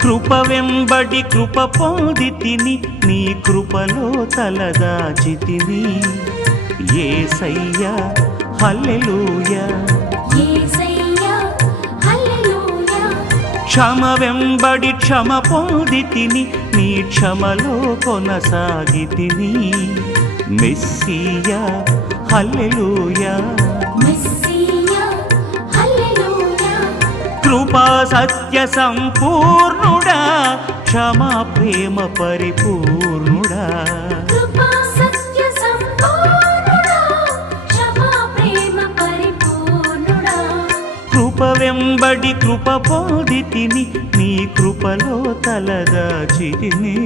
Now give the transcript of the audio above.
కృప వెంబడి కృప పొందితిని నీ కృపలో తలదాచితిని యేసయ్యా హల్లెలూయా యేసయ్యా హల్లెలూయా క్షమ వెంబడి క్షమ పొందితిని నీ క్షమలో కొనసాగితిని మెస్సియా హల్లెలూయా మెస్సియా హల్లెలూయా కృపా సత్య సంపూర్ణుడా క్షమా ప్రేమ పరిపూర్ణుడా కృపా సత్య సంపూర్ణుడా క్షమా ప్రేమ పరిపూర్ణుడా కృప వెంబడి కృప పొందితిని నీ కృపలో తలదాచితిని